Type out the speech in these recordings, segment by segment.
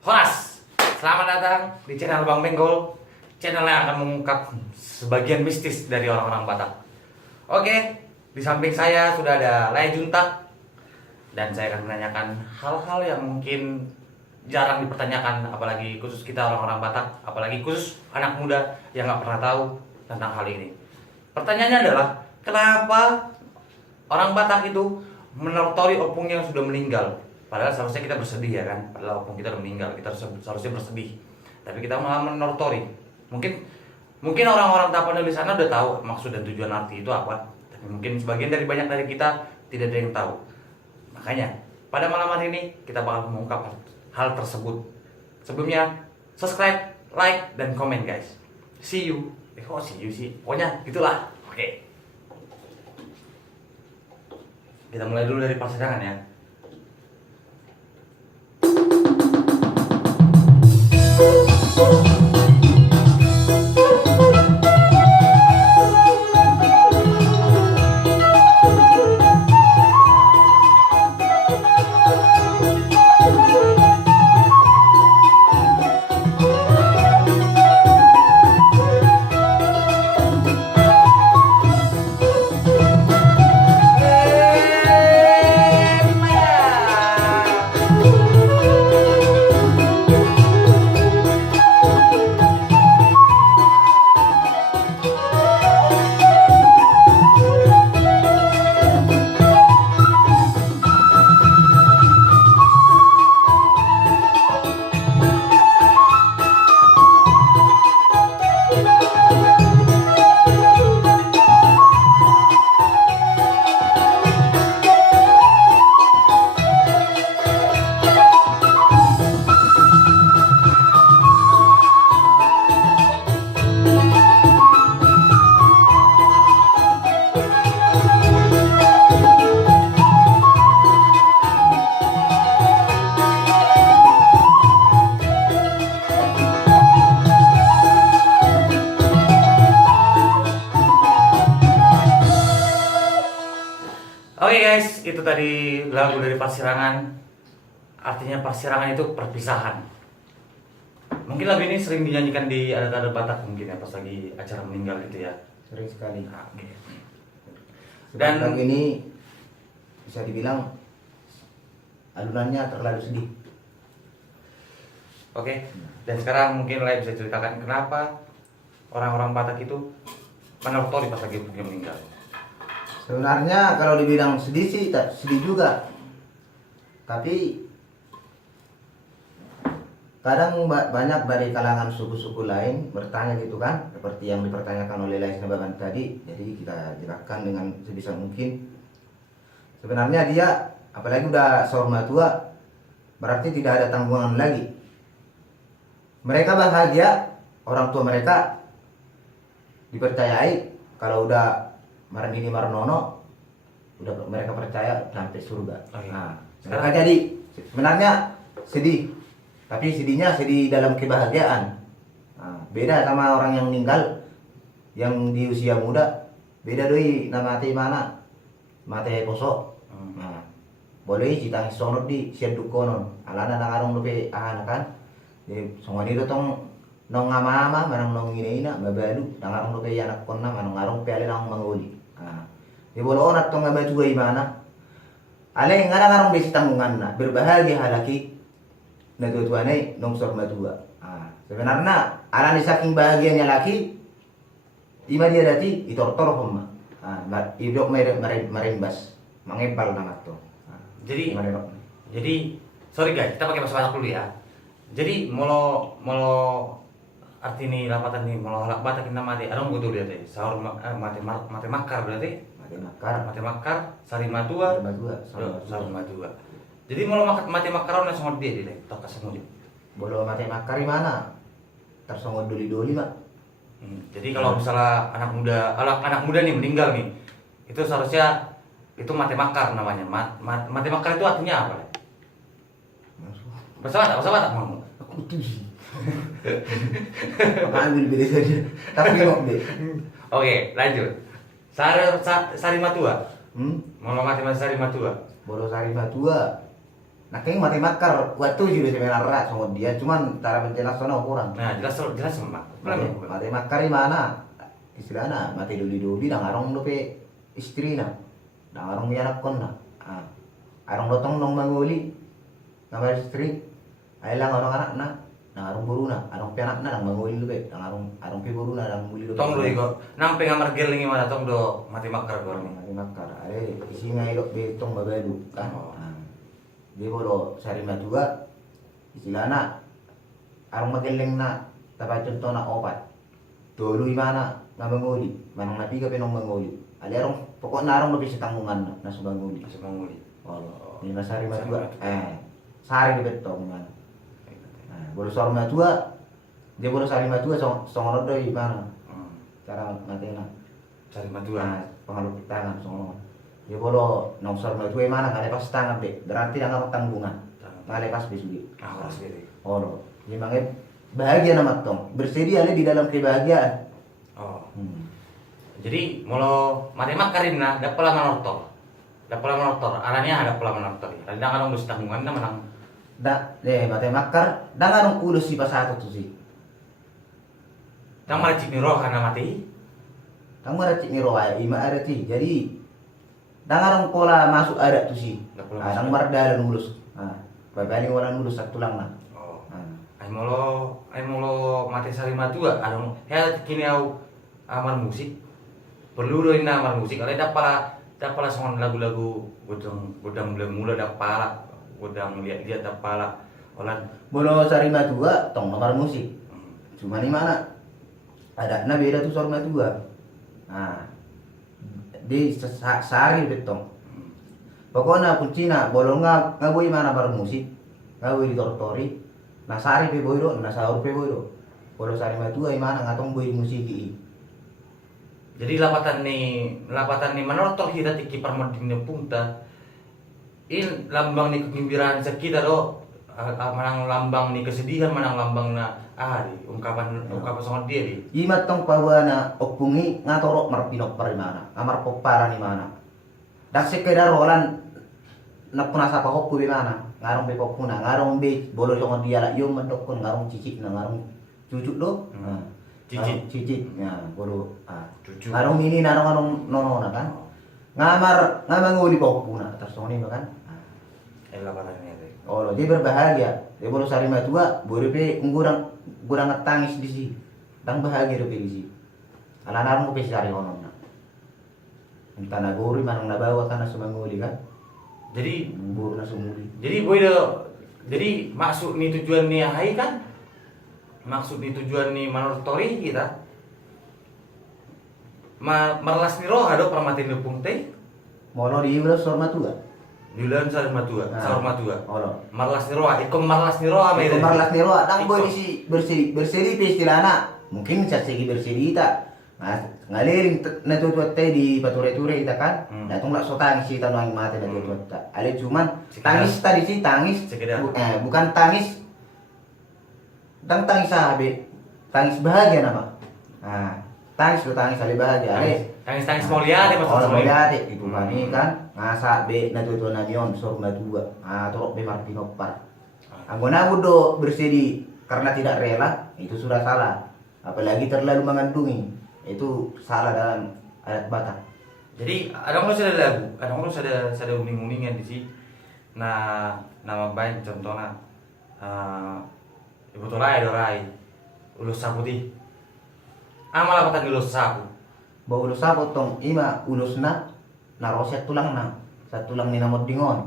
Horas, selamat datang di channel Bang Benggol, channel yang akan mengungkap sebagian mistis dari orang-orang Batak. Oke, di samping saya sudah ada Laya Junta, dan saya akan menanyakan hal-hal yang mungkin jarang dipertanyakan, apalagi khusus kita orang-orang Batak, apalagi khusus anak muda yang nggak pernah tahu tentang hal ini. Pertanyaannya adalah, kenapa orang Batak itu menortori opung yang sudah meninggal? Padahal seharusnya kita bersedih ya kan, padahal opung kita udah meninggal, kita seharusnya bersedih. Tapi kita malah menortori. Mungkin orang-orang Tapanuli di sana udah tahu maksud dan tujuan arti itu apa. Tapi mungkin sebagian dari banyak dari kita tidak ada yang tahu. Makanya pada malam hari ini kita bakal mengungkap hal tersebut. Sebelumnya subscribe, like, dan komen guys. See you. See you sih. Pokoknya gitulah. Oke. Kita mulai dulu dari persidangan ya. Oke guys, itu tadi lagu dari Persirangan. Artinya Persirangan itu perpisahan. Mungkin lagu ini sering dinyanyikan di adat-adat Batak mungkin ya, pas lagi acara meninggal gitu ya. Sering sekali. Oke. Dan Dan lagu ini bisa dibilang alunannya terlalu sedih. oke. Dan sekarang mungkin Laya bisa ceritakan kenapa orang-orang Batak itu menortori pas lagi opungnya meninggal. Sebenarnya kalau dibilang sedih sih tak sedih juga. Tapi kadang banyak dari kalangan suku-suku lain bertanya gitu kan, seperti yang dipertanyakan oleh Laya Baban tadi. Jadi kita jelaskan dengan sebisa mungkin. Sebenarnya dia apalagi udah seorang tua, berarti tidak ada tanggungan lagi. Mereka bahagia, orang tua mereka dipercayai kalau udah Marandini Marnono, udah mereka percaya sampai surga. Oke. Nah, mereka jadi sebenarnya sedih, tapi sedihnya sedih dalam kebahagiaan. Nah, beda sama orang yang meninggal, yang di usia muda. Beda doi nama mati mana, mati poso. Nah, boleh citang sonot di siap dukonon. Alana nangarong lupe anak kan. Jadi semua ini tong nong ama-ama manang nong ina mabalu nangarong lupe anak konna manong ngarong pe ale nang manguli. Nah, di bolo onat tong ngaba juga imana. Ale ngarang-ngarang besi tanggungan na berbahagia halaki na tutuanay nong sor madua. Sebenarnya alani saking bahagianya laki ima dia dati itor-tor homa. Idok marimbas mangepal namat to. Jadi sorry guys, kita pakai bahasa Batak dulu ya. Jadi molo arti ini lapatan nih molo halak Batak kita mati. Adong gue tuh lihat deh. Sahur mati makar berarti. Mati makar, sari matua, sahur matua. Jadi molo mati makar na songod dia deh. Tok kasemu dia. Bolo mati makari mana? Tersongod doli-doli mak. Jadi kalau misalnya anak muda nih meninggal nih, itu seharusnya itu mati makar namanya. Mati makar itu artinya apa? Bahasa Batak mau. Aku tuh. Ambil beda saja. Tapi kok deh. Oke, lanjut. Sari matua. Mau mati sari matua. Bolo sari matua. Nah kayak mati makar waktu juga sebenarnya sama dia, cuman cara penjelasannya kurang. Nah, jelas Mak. Mati makar mana? Istilahnya mati dulu dan arong dope istri na, dan arong punya anak kon na. Arong dotong nong manguli, nama istri, ailang arong anak na, dan arong buru na, arong pianak na, dan manguli dope, dan arong pi buru na, dan manguli dope. Tong do iko, nang pengamar geling mana tong do mati makar ko ni. Mati makar, ale isi ngailok betong babalu kan. Oh. Dia bodo sarima juga istilahnya arong mageleng na tapi contoh na opat dulu mana ngabanguli manang napi ka penong manguli ali arong pokoknya arong lebih setanggungan na subanguli Masih manguli. oh lima sarima juga sari di betong man bodo sarima juga dia bodo sarima juga songono doi mana cara matena Cari matuan. pengaruh tangan songono dia bodo nong sarima juga mana nggak lepas tangan be berarti nggak tanggungan nggak lepas besugi Ah, sendiri. oh no memangnya bahagia nama tong bersedia di dalam kebahagiaan. Oh. Jadi molo mati makarin na dapat lah manortor. Arahnya ada pola manortor. Ada kan ngurus tanggungan na manang. Mate makar dangan ulus si pasatu tu si. Tang maracik ni roh kana mati. Tang maracik ni roh ima ada ti. Jadi dangan pola masuk ada tu si. Dang mardalan ulus. Babani wala ulus satu lang na. Oh. Ay molo mati sarima juga. Adong ya kini au amar musik. Perlu do ina amar musik. Ada dapala songon lagu-lagu godang belum mula dapala. Godang lihat dapala. Olan Bono sarima juga tong nomor musik. Cuma di mana? Ada na beda tu sarima juga. Di sehari betong. Pokoknya kuncina bolong ngaboy mana bar musik. Ngaboy di tortori. Nah sari pe boy do, nah sahur pe boy do. Bolo sarima juga mana ngatong boy musik i. jadi lapatan ni manortor kita tiki parmoding punta. In lambang ni kegembiraan kita do. Manang lambang ni kesedihan, manang lambang na di ungkapan sangat dia di. Imat tong pawana opungi ngatorok marpinok parimana, amar popara ni mana. Dak sekedar rolan napuna sa pahok di mana, ngarong be popuna, ngarong be bolo jong dia la yum mandokon ngarong cicit na ngarong cucuk do. Cicit ya bolo Cucu. ngarong mini narong nono na kan. Ngamanguli popuna tersoni kan. Lapatan ni ada. Oh, dia berbahagia. Dia baru sarima tua, baru pe ngurang tangis di sini. Dang bahagia do pe di sini. Alanarang ko pe sari ono na. Entah na gori manang nabawa kana sumanguli kan. Jadi Buru na sumuli. jadi maksud ni tujuan ni hai kan? Maksud ni tujuan ni manortori kita. Marlas ni roh ado permatin ni pungte. Mono di ibra sorma tua. Yulan sarima tua. Oh. Marlas ni roh, ikom marlas ni roh Itu marlas ni roa, dang boy di si berseri pe istilahna. Mungkin sasegi berseri ita. Nah, ngaliring natutut tay di pature-ture ita kan. Datong lah so tangis ita no ang mate natutut ta. Ale cuman tangis tadi si tangis. Sekedar. Bukan tangis. Dang tangis sabi. Tangis bahagia nama. Tangis lo tangis ale bahagia. Ale Tangis mulia deh maksud mau saya. lihat itu mani kan ngasa be natutut na nion sorma dua. Torok be marpinopar. Anggona udo bersedih karena tidak rela itu sudah salah. Apalagi terlalu mengandungi itu salah dalam adat Batak. Jadi ada orang sudah lagu, ada orang sudah uming-umingan di sini. Nah, nama baik contohnya ibu torai dorai ulus saputi. Amal apa tadi ulus sapu? Bau ulus apa tong ima ulusna naroset tulang na sa tulang ni namod dingon.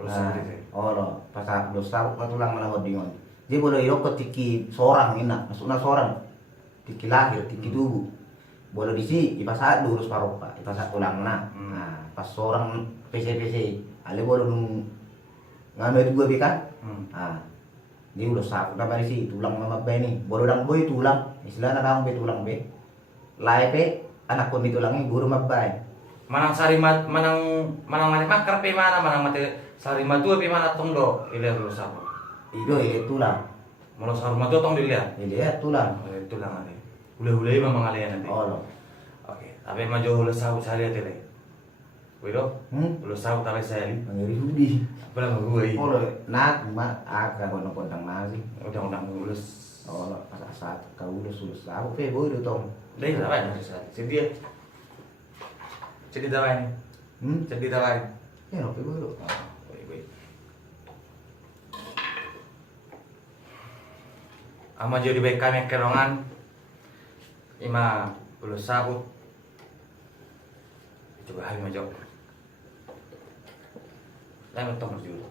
Ulus saputi. Oh lo pas ulus sapu na tulang na namod dingon. Dia boleh yoko tiki sorang ina masuk na sorang tiki lahir tiki tubuh. Boleh di sini pas saat urus paropa pas saat tulang na. Pas sorang PC ale boleh nung ngambil dua bekan. Dia udah sapu na bari si tulang mama beni. Boleh dang boy tulang istilahnya dang be tulang be. Lai pe anak pun ditulangnya guru mabay. Manang sarimat manang mati makar pe mana manang mati sarimat tua pe mana tong do ilir ulus sapu. Itu tulang. Molo sarimat tua tong dilihat. Ini tulang. Tulang ada. Ule-ule memang alian nanti. Oh lo. Oke, tapi maju ulus sapu saya lihat ini. Wiro, lu tahu tapi saya ini. Ngeri Hudi. Belum gue. Oh, lo nak mak agak kono-kono nasi. Undang-undang lulus. Oh, pas saat kau lulus aku pe boy do tong. Dai apa ya? Sedih. Sedih tahu ini. Sedih tahu ini. Ya no pe boy do. Wait. Ama jadi baik kami kerongan. Ima lulus sabut. Coba hari maju. Saya mentong dulu.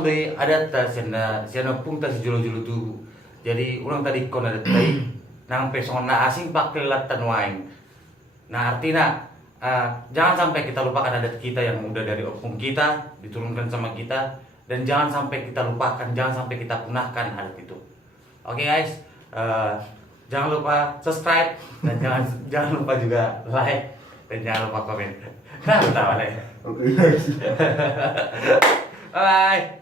orang dari adat siana pun tas julu-julu tu. Jadi orang tadi kon ada tadi nang pesona asing pakai latan waing. Nah artinya jangan sampai kita lupakan adat kita yang udah dari opung kita diturunkan sama kita, dan jangan sampai kita lupakan, jangan sampai kita punahkan adat itu. Oke guys, jangan lupa subscribe dan jangan lupa juga like dan jangan lupa komen. Nah, tahu lah. Oke guys. Bye.